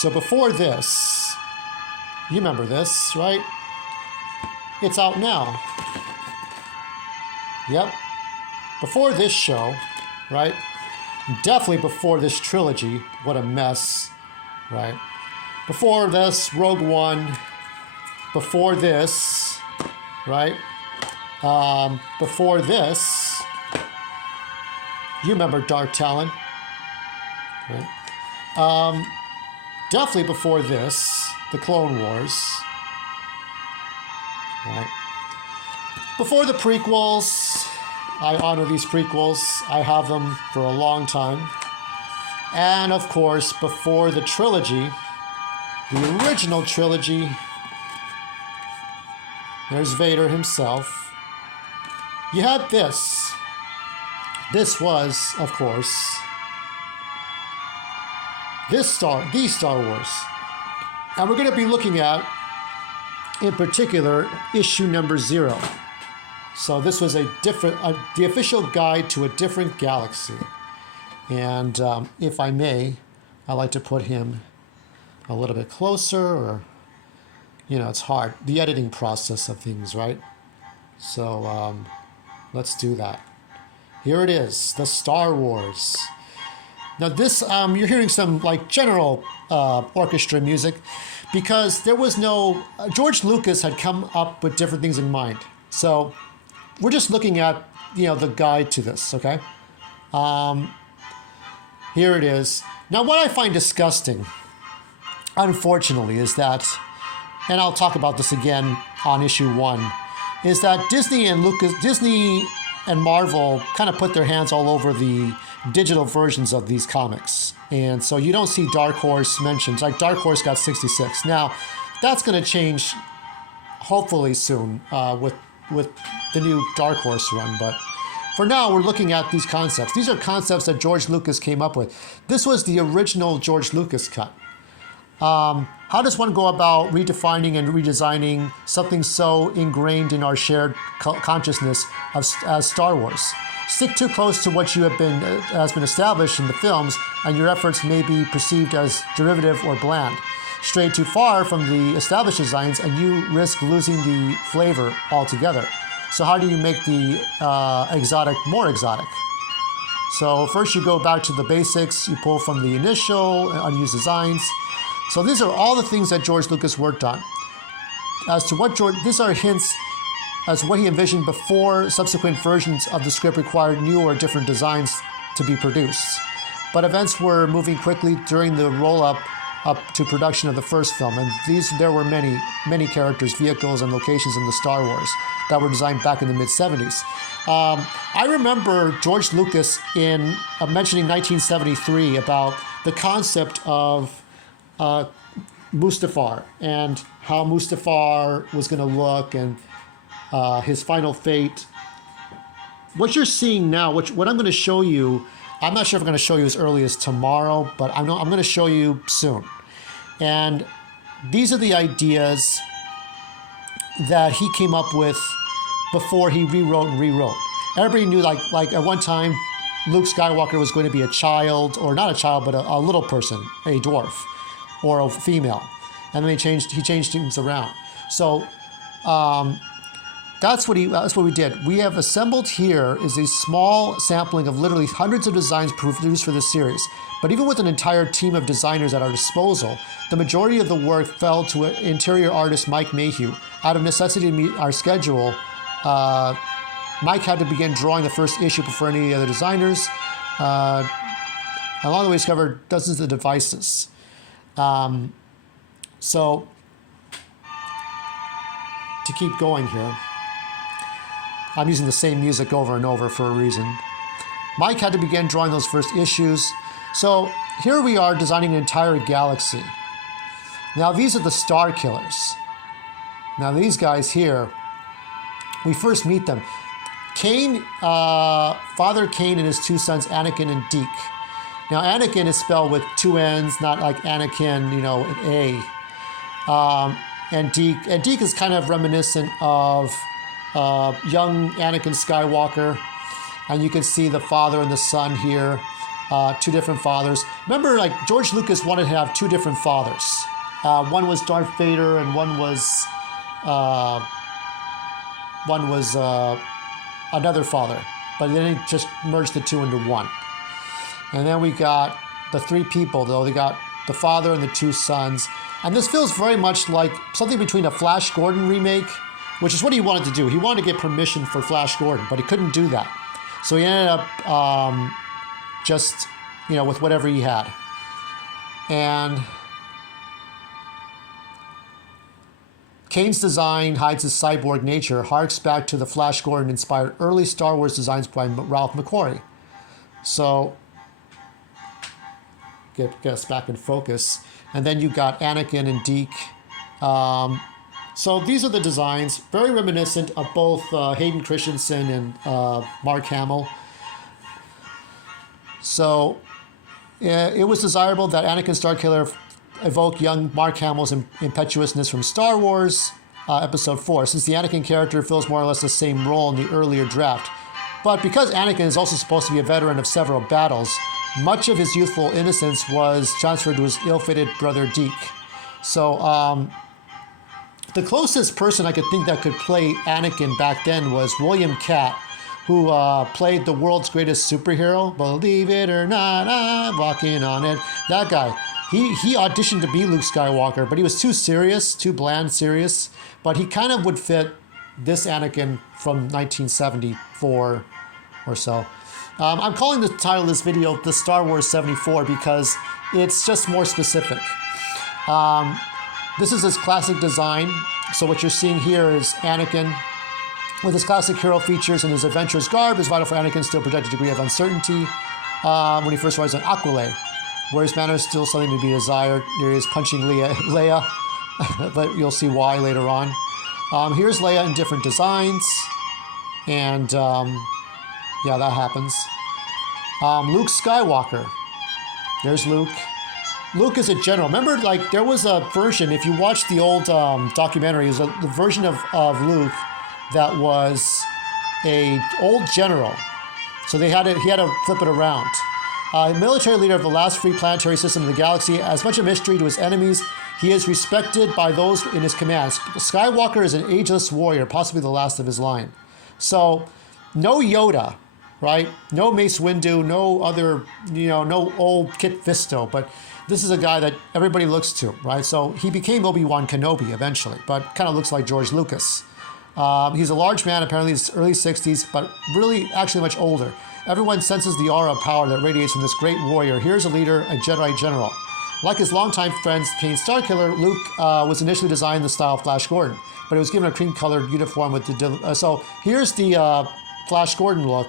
So before this, you remember this, right? It's out now. Yep. Before this show, right? Definitely before this trilogy. What a mess, right? Before this, Rogue One. Before this, right? Before this, you remember Dark Talon, right? Definitely before this, the Clone Wars, right? Before the prequels, I honor these prequels. I have them for a long time. And of course, before the trilogy, the original trilogy, there's Vader himself. You had this. This was, of course, the Star Wars. And we're going to be looking at, in particular, issue number 0. So this was the official guide to a different galaxy. And if I may, I like to put him a little bit closer, or, it's hard. The editing process of things, right? So let's do that. Here it is, the Star Wars. Now this, you're hearing some general orchestra music, because there was no, George Lucas had come up with different things in mind. So we're just looking at, the guide to this, okay? Here it is. Now what I find disgusting, unfortunately, is that, and I'll talk about this again on issue 1, is that Disney and Marvel kind of put their hands all over the digital versions of these comics. And so you don't see Dark Horse mentioned. Like Dark Horse got 66. Now, that's going to change hopefully soon with the new Dark Horse run. But for now, we're looking at these concepts. These are concepts that George Lucas came up with. This was the original George Lucas cut. How does one go about redefining and redesigning something so ingrained in our shared consciousness as Star Wars? Stick too close to what has been established in the films, and your efforts may be perceived as derivative or bland. Stray too far from the established designs, and you risk losing the flavor altogether. So how do you make the exotic more exotic? So first you go back to the basics, you pull from the initial unused designs. So these are all the things that George Lucas worked on. As to these are hints as to what he envisioned before subsequent versions of the script required new or different designs to be produced. But events were moving quickly during the roll-up to production of the first film, and there were many characters, vehicles, and locations in the Star Wars that were designed back in the mid-70s. I remember George Lucas in mentioning 1973 about the concept of Mustafar and how Mustafar was going to look, and his final fate. What you're seeing now, what I'm going to show you, I'm not sure if I'm going to show you as early as tomorrow, but I'm going to show you soon. And these are the ideas that he came up with before he rewrote. Everybody knew, like at one time, Luke Skywalker was going to be a child, or not a child, but a little person, a dwarf, or a female. And then he changed things around. So that's what we did. We have assembled here is a small sampling of literally hundreds of designs produced for this series. But even with an entire team of designers at our disposal, the majority of the work fell to interior artist Mike Mayhew. Out of necessity to meet our schedule, Mike had to begin drawing the first issue before any other designers. Along the way, we discovered dozens of devices. So, to keep going here, I'm using the same music over and over for a reason. Mike had to begin drawing those first issues. So here we are designing an entire galaxy. Now these are the Starkillers. Now these guys here, we first meet them. Father Cain and his two sons, Anakin and Deke. Now Anakin is spelled with two N's, not like Anakin, an A. And Deke is kind of reminiscent of young Anakin Skywalker. And you can see the father and the son here. two different fathers. Remember, like George Lucas wanted to have two different fathers. One was Darth Vader, and one was another father. But then he just merged the two into one. And then we got the three people, though. They got the father and the two sons. And this feels very much like something between a Flash Gordon remake, which is what he wanted to do. He wanted to get permission for Flash Gordon, but he couldn't do that. So he ended up just, with whatever he had. And Kane's design hides his cyborg nature, harks back to the Flash Gordon-inspired early Star Wars designs by Ralph McQuarrie. So, get us back in focus. And then you got Anakin and Deke. So these are the designs, very reminiscent of both Hayden Christensen and Mark Hamill. So it was desirable that Anakin Starkiller evoke young Mark Hamill's impetuousness from Star Wars Episode 4, since the Anakin character fills more or less the same role in the earlier draft. But because Anakin is also supposed to be a veteran of several battles, much of his youthful innocence was transferred to his ill-fated brother Deke. So the closest person I could think that could play Anakin back then was William Catt, who played the world's greatest superhero. Believe it or not, I'm walking on it. That guy. He auditioned to be Luke Skywalker, but he was too serious, too bland serious. But he kind of would fit this Anakin from 1974 or so. I'm calling the title of this video The Star Wars 74 because it's just more specific. This is his classic design. So what you're seeing here is Anakin with his classic hero features and his adventurous garb. Is vital for Anakin's still projected degree of uncertainty when he first arrives on Aqualay, where his manner is still something to be desired. There he is punching Leia, but you'll see why later on. Here's Leia in different designs, and yeah, that happens. Luke Skywalker. There's Luke. Luke is a general. Remember, like, there was a version, if you watch the old documentary, it was the version of Luke that was a old general. So he had to flip it around. Military leader of the last free planetary system in the galaxy, as much a mystery to his enemies, he is respected by those in his command. Skywalker is an ageless warrior, possibly the last of his line. So, no Yoda, right? No Mace Windu, no other, no old Kit Fisto, but this is a guy that everybody looks to, right? So he became Obi-Wan Kenobi eventually, but kind of looks like George Lucas. He's a large man, apparently in his early 60s, but really actually much older. Everyone senses the aura of power that radiates from this great warrior. Here's a leader, a Jedi general. Like his longtime friend, Kane Starkiller, Luke was initially designed in the style of Flash Gordon, but it was given a cream-colored uniform with the... so here's the Flash Gordon look,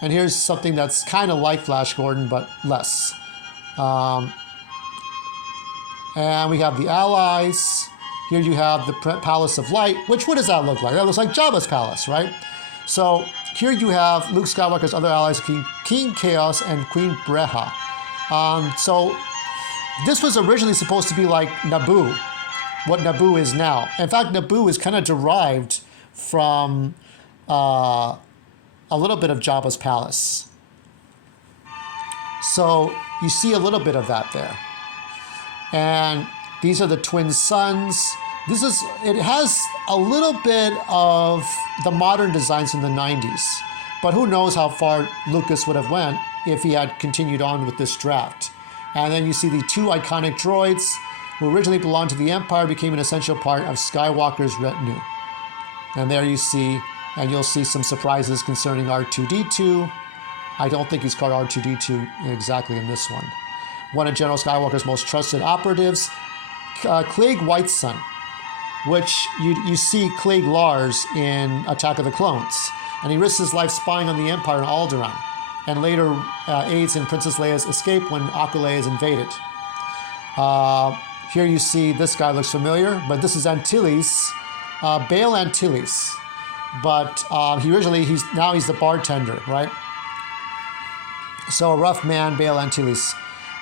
and here's something that's kind of like Flash Gordon, but less. And we have the allies. Here you have the Palace of Light, which, what does that look like? That looks like Jabba's palace, right? So here you have Luke Skywalker's other allies, King Chaos and Queen Breha. So this was originally supposed to be like Naboo, what Naboo is now. In fact, Naboo is kind of derived from a little bit of Jabba's palace. So you see a little bit of that there. And these are the twin suns. It has a little bit of the modern designs from the 90s, but who knows how far Lucas would have went if he had continued on with this draft. And then you see the two iconic droids who originally belonged to the Empire became an essential part of Skywalker's retinue. And there you see, and you'll see some surprises concerning R2-D2. I don't think he's called R2-D2 exactly in this one. One of General Skywalker's most trusted operatives, Cliegg Whitesun, which you see Cliegg Lars in Attack of the Clones. And he risks his life spying on the Empire in Alderaan, and later aids in Princess Leia's escape when Aqualay is invaded. Here you see, this guy looks familiar, but this is Antilles, Bail Antilles. But he's the bartender, right? So a rough man, Bail Antilles.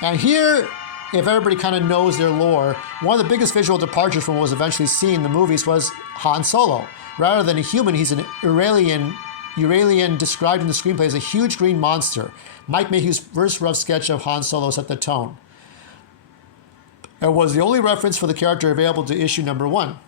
And here, if everybody kind of knows their lore, one of the biggest visual departures from what was eventually seen in the movies was Han Solo. Rather than a human, he's an Iranian Uralian described in the screenplay as a huge green monster. Mike Mayhew's first rough sketch of Han Solo set the tone. It was the only reference for the character available to issue number 1.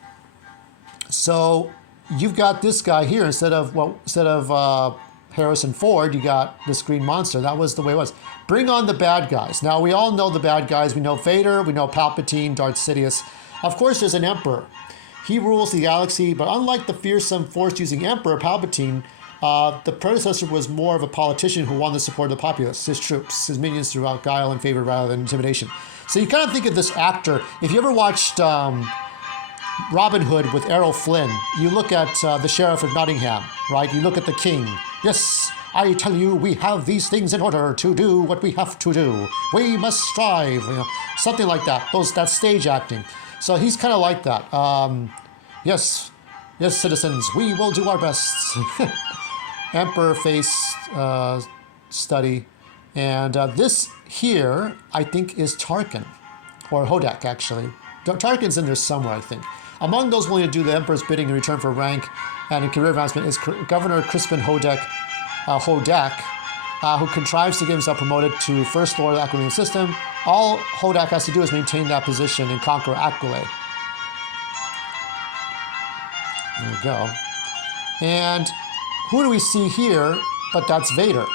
So you've got this guy here instead of Harrison Ford, you got this green monster. That was the way it was. Bring on the bad guys. Now, we all know the bad guys. We know Vader, we know Palpatine, Darth Sidious. Of course, there's an Emperor. He rules the galaxy, but unlike the fearsome, force-using Emperor Palpatine, the predecessor was more of a politician who won the support of the populace, his troops, his minions throughout guile and favor rather than intimidation. So you kind of think of this actor. If you ever watched Robin Hood with Errol Flynn, you look at the Sheriff of Nottingham, right? You look at the King. Yes, I tell you, we have these things in order to do what we have to do. We must strive, something like that. That's stage acting. So he's kind of like that. Yes, citizens, we will do our best. Emperor face study. And this here, I think, is Tarkin, or Hodak, actually. Tarkin's in there somewhere, I think. Among those willing to do the Emperor's bidding in return for rank and a career advancement is Governor Crispin Hodak, who contrives to get himself promoted to First Lord of the Aquilian system. All Hodak has to do is maintain that position and conquer Aquile. There we go. And who do we see here? But that's Vader.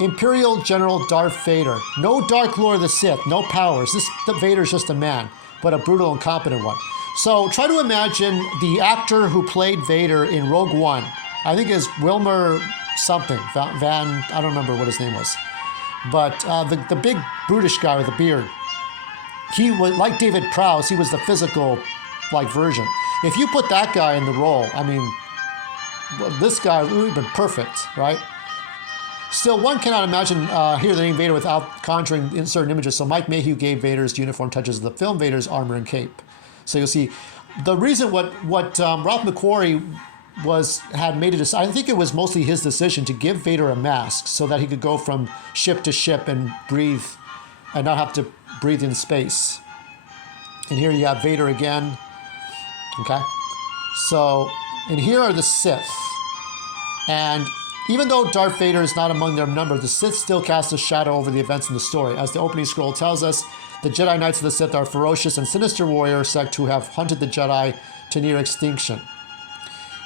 Imperial General Darth Vader. No Dark Lord of the Sith, no powers. Vader's just a man, but a brutal and competent one. So try to imagine the actor who played Vader in Rogue One. I think is Wilmer something. I don't remember what his name was. But the big brutish guy with the beard. He was, like David Prowse, he was the physical version. If you put that guy in the role, I mean, this guy would have been perfect, right? Still, one cannot imagine hear the name Vader without conjuring in certain images. So Mike Mayhew gave Vader's uniform touches of the film Vader's armor and cape. So you'll see the reason what Ralph McQuarrie had made it. I think it was mostly his decision to give Vader a mask so that he could go from ship to ship and breathe, and not have to breathe in space. And here you have Vader again. Okay, so and here are the Sith, and even though Darth Vader is not among their number, the Sith still cast a shadow over the events in the story. As the opening scroll tells us, the Jedi Knights of the Sith are a ferocious and sinister warrior sect who have hunted the Jedi to near extinction.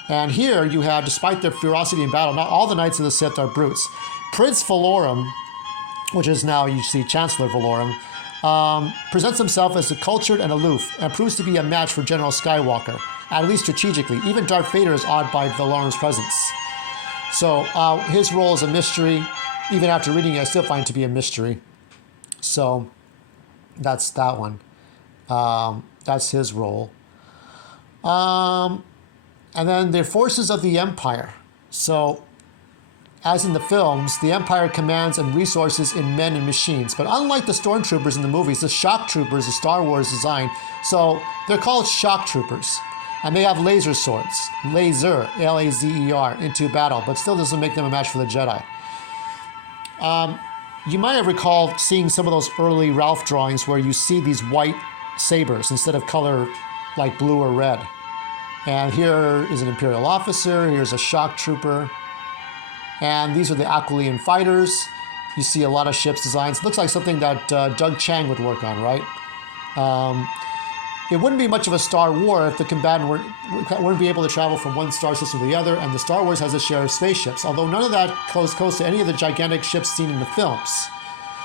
And here you have, despite their ferocity in battle, not all the Knights of the Sith are brutes. Prince Valorum, which is now, you see, Chancellor Valorum, presents himself as cultured and aloof and proves to be a match for General Skywalker, at least strategically. Even Darth Vader is awed by Valorum's presence. So his role is a mystery. Even after reading it, I still find it to be a mystery. So that's that one. That's his role. And then the forces of the Empire. So, as in the films, the Empire commands and resources in men and machines. But unlike the stormtroopers in the movies, the shock troopers, the Star Wars design, so they're called shock troopers. And they have laser swords, laser, L-A-Z-E-R, into battle, but still doesn't make them a match for the Jedi. You might have recalled seeing some of those early Ralph drawings where you see these white sabers instead of color like blue or red. And here is an Imperial officer, here's a shock trooper, and these are the Aquilian fighters. You see a lot of ships designs. It looks like something that Doug Chang would work on, right? It wouldn't be much of a star war if the combatant wouldn't be able to travel from one star system to the other, and the Star Wars has a share of spaceships, although none of that goes close to any of the gigantic ships seen in the films.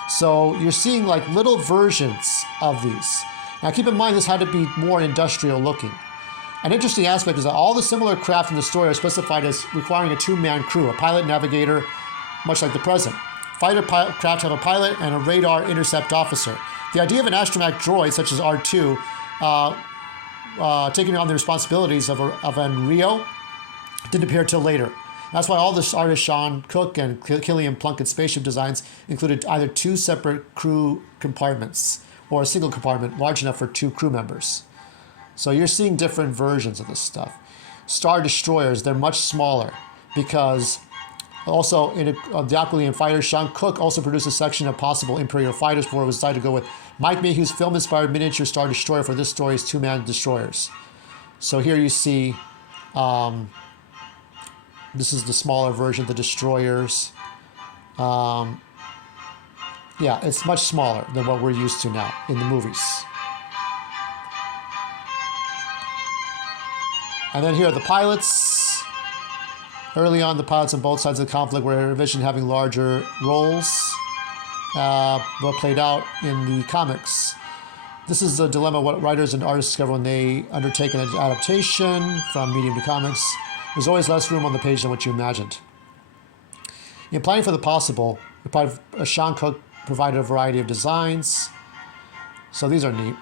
So you're seeing like little versions of these. Now keep in mind this had to be more industrial looking. An interesting aspect is that all the similar craft in the story are specified as requiring a two-man crew, a pilot navigator, much like the present. Fighter craft have a pilot and a radar intercept officer. The idea of an astromech droid, such as R2, taking on the responsibilities of an Rio didn't appear till later. That's why all the artist Sean Cook and Killian Plunkett's spaceship designs included either two separate crew compartments or a single compartment large enough for two crew members. So you're seeing different versions of this stuff. Star Destroyers, they're much smaller because also in the Aquilian fighters, Sean Cook also produced a section of possible Imperial fighters before it was decided to go with Mike Mayhew's film-inspired miniature Star Destroyer for this story's two-man destroyers. So here you see This is the smaller version, the destroyers. Yeah, it's much smaller than what we're used to now in the movies. And then here are the pilots. Early on, the pilots on both sides of the conflict were envisioned having larger roles, but played out in the comics. This is the dilemma what writers and artists discover when they undertake an adaptation from medium to comics. There's always less room on the page than what you imagined. In planning for the possible, Sean Cook provided a variety of designs. So these are neat.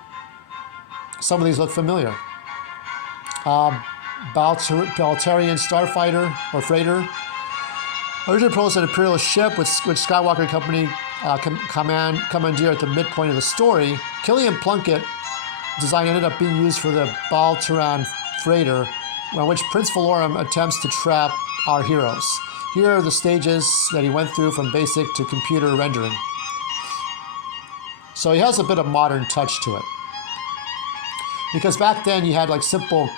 Some of these look familiar. Baltarian starfighter or freighter. Originally proposed an Imperial ship which Skywalker and company commandeer at the midpoint of the story. Killian Plunkett's design ended up being used for the Baltaran freighter, on which Prince Valorum attempts to trap our heroes. Here are the stages that he went through from basic to computer rendering. So he has a bit of modern touch to it. Because back then you had like simple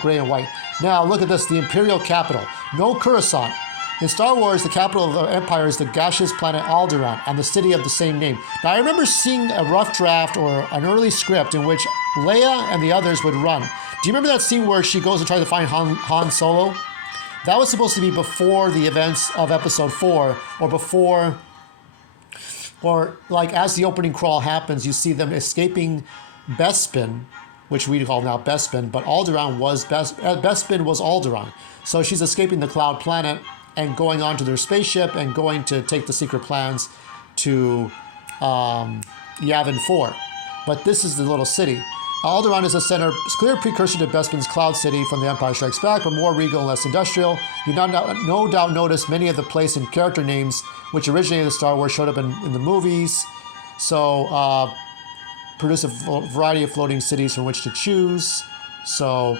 gray and white. Now look at this, the Imperial capital. No Coruscant. In Star Wars, the capital of the Empire is the gaseous planet Alderaan and the city of the same name. Now I remember seeing a rough draft or an early script in which Leia and the others would run. Do you remember that scene where she goes to try to find Han Solo? That was supposed to be before the events of Episode 4, or before, or like as the opening crawl happens, you see them escaping Bespin, which we call now Bespin, but Alderaan was Bespin was Alderaan. So she's escaping the cloud planet and going onto their spaceship and going to take the secret plans to Yavin 4. But this is the little city. Alderaan is a center, clear precursor to Bespin's Cloud City from The Empire Strikes Back, but more regal and less industrial. You no doubt notice many of the place and character names which originated in Star Wars showed up in the movies. So produce a variety of floating cities from which to choose. So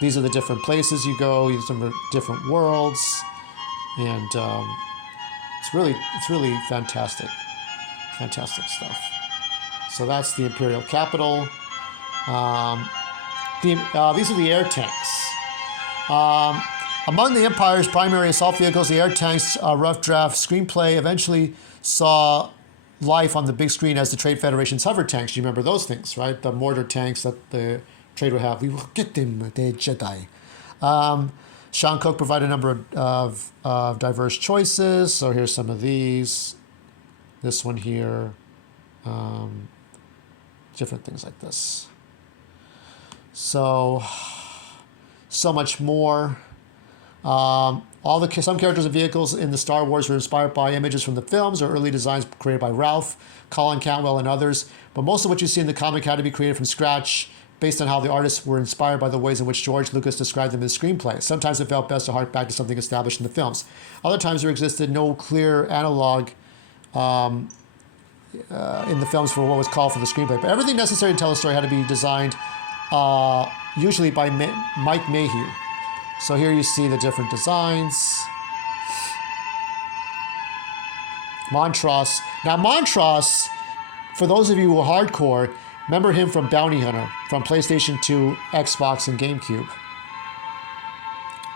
these are the different places you go, these are different worlds, and it's really fantastic stuff. So that's the Imperial capital. These are the air tanks. Among the Empire's primary assault vehicles, the air tanks rough draft screenplay eventually saw life on the big screen as the Trade Federation's hover tanks. You remember those things, right? The mortar tanks that the Trade would have. We will get them, the Jedi. Sean Cook provided a number of diverse choices. So here's some of these. This one here. Different things like this. So much more. Some characters and vehicles in the Star Wars were inspired by images from the films or early designs created by Ralph, Colin Cantwell, and others. But most of what you see in the comic had to be created from scratch based on how the artists were inspired by the ways in which George Lucas described them in his screenplay. Sometimes it felt best to hark back to something established in the films. Other times there existed no clear analog in the films for what was called for the screenplay. But everything necessary to tell a story had to be designed usually by Mike Mayhew. So here you see the different designs. Montross. Now Montross, for those of you who are hardcore, remember him from Bounty Hunter, from PlayStation 2, Xbox, and GameCube.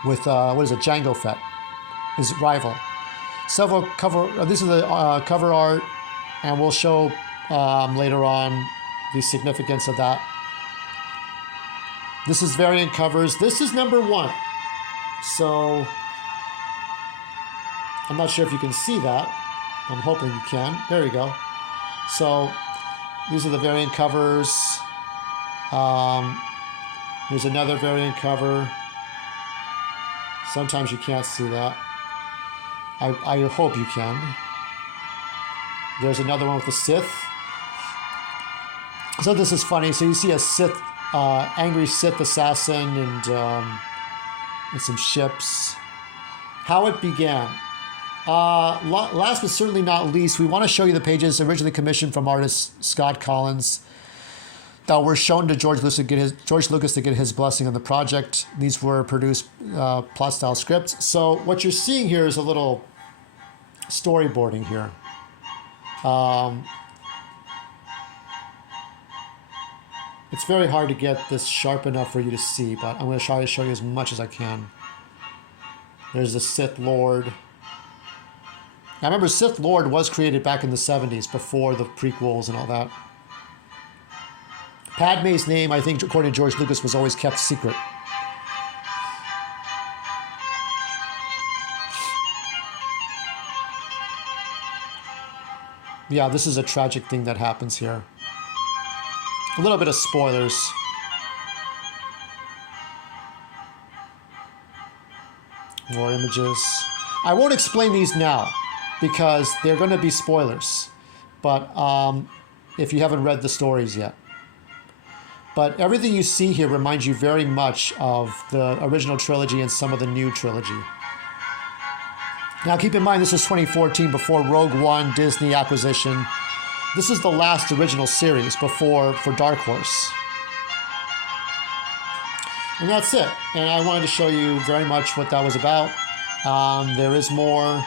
With, Jango Fett, his rival. Several these are the cover art, and we'll show later on the significance of that. This is variant covers. This is number 1. So, I'm not sure if you can see that. I'm hoping you can. There you go. So, these are the variant covers. Here's another variant cover. Sometimes you can't see that. I hope you can. There's another one with the Sith. So this is funny. So you see a Sith, angry Sith assassin and some ships. How it began. Last but certainly not least, we want to show you the pages originally commissioned from artist Scott Collins that were shown to George Lucas to get his blessing on the project. These were produced plot style scripts. So what you're seeing here is a little storyboarding here. It's very hard to get this sharp enough for you to see, but I'm going to try to show you as much as I can. There's the Sith Lord. I remember Sith Lord was created back in the 70s, before the prequels and all that. Padme's name, I think, according to George Lucas, was always kept secret. Yeah, this is a tragic thing that happens here. A little bit of spoilers. More images. I won't explain these now because they're going to be spoilers. But if you haven't read the stories yet. But everything you see here reminds you very much of the original trilogy and some of the new trilogy. Now keep in mind this is 2014, before Rogue One, Disney acquisition. This is the last original series for Dark Horse. And that's it. And I wanted to show you very much what that was about. There is more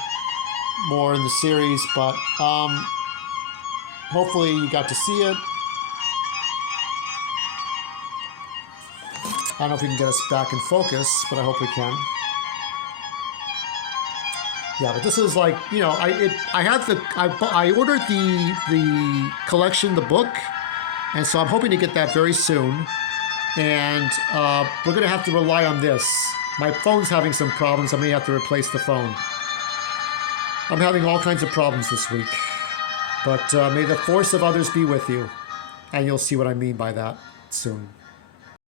in the series, but hopefully you got to see it. I don't know if we can get us back in focus, but I hope we can. Yeah, but this is like, you know, I ordered the collection, the book, and so I'm hoping to get that very soon. And we're gonna have to rely on this. My phone's having some problems. I may have to replace the phone. I'm having all kinds of problems this week, but may the force of others be with you, and you'll see what I mean by that soon.